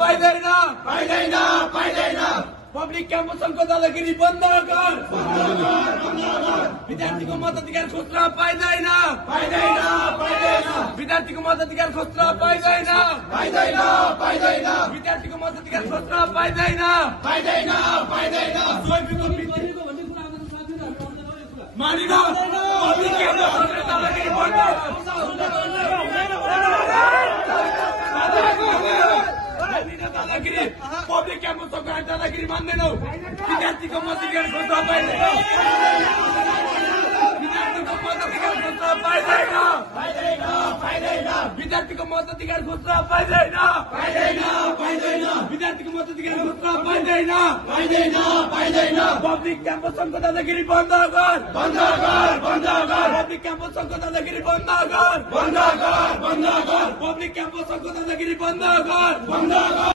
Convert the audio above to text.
पाइँदैन पब्लिक क्याम्पसको दादागिरी बन्द गर विद्यार्थीको मताधिकार खोज्न पाइँदैन विद्यार्थीको मताधिकार खोज्न पाइँदैन विद्यार्थीको मताधिकार खोज्न पाइँदैन मानिन पब्लिक क्याम्पसको दादागिरी बन्द पब्लिक क्याम्पसको दादागिरी मान्दैनौ विद्यार्थीको मताधिकार खोज्न पाइँदैन विद्यार्थीको मताधिकार खोज्न पाइँदैन विद्यार्थीको मताधिकार खोज्न पाइँदैन विद्यार्थीको मताधिकार खोज्न पाइँदैन पब्लिक क्याम्पसको दादागिरी बन्द गर पब्लिक क्याम्पसको दादागिरी बन्द गर पब्लिक क्याम्पसको दादागिरी बन्द गर